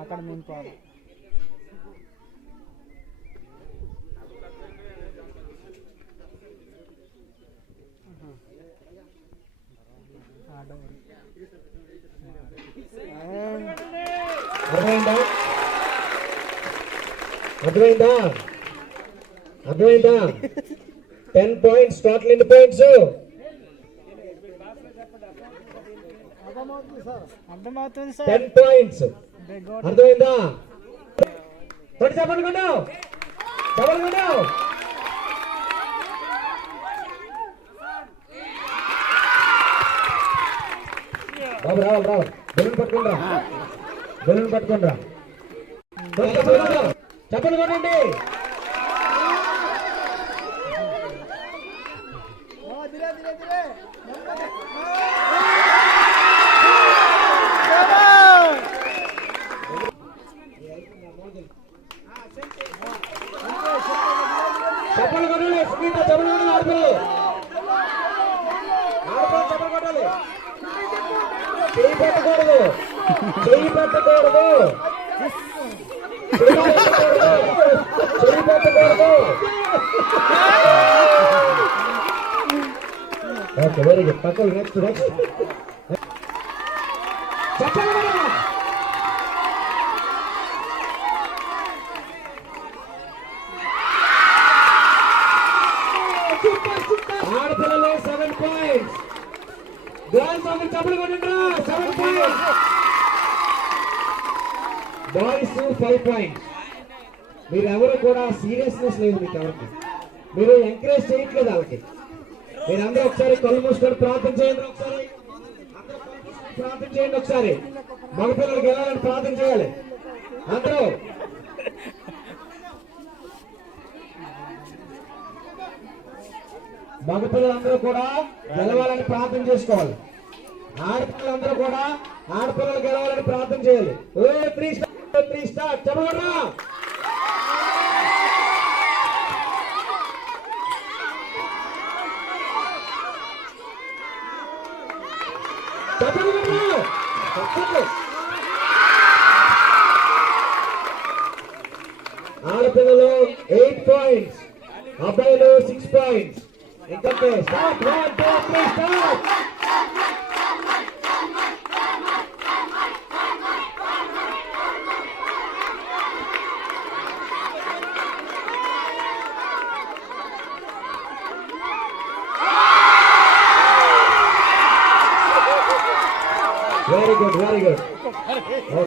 అక్కడ నింపాలి. అర్థమైందా? 10 points టోటల్. ఎన్ని పాయింట్స్? అర్థమవుతుంది సార్. 10 points. అర్థమైందా? చెప్పండి బాబు రావాలి. బెలూన్ పట్టుకుండ్రా. చెప్పండి కొట్టండి. చెప్పలు కొట్టాలి. ఆడపిల్లలు చెప్పలు కొట్టాలి. చెయ్యి పెట్టకూడదు. Okay, very good. పక్కలు నెక్స్ట్ చెప్పండి. ఆడపిల్లలు 7 points. గర్ల్స్ అందరూ చెప్పలు కొట్టండి. 7 points. Boys 5 points. మీరు ఎవరు కూడా సీరియస్నెస్ లేదు. మీకు ఎవరికి మీరు ఎంకరేజ్ చేయట్లేదు వాళ్ళకి. మీరందరూ ఒకసారి కళ్ళు మూసుకొని ప్రార్థన చేయండి. ఒకసారి మగపిల్లలకి వెళ్ళాలని ప్రార్థన చేయాలి అందరూ. మగపిల్లలందరూ కూడా గెలవాలని ప్రార్థన చేసుకోవాలి. ఆడపిల్లలందరూ కూడా ఆడపిల్లలు గెలవాలని ప్రార్థన చేయాలి. 3 స్టార్ట్. చెప్పగలరా? ఆడపిల్లలు 8 points, అబ్బాయిలు 6 points. ఇంకా స్టార్ట్. 1 2 3 స్టార్ట్. Very good.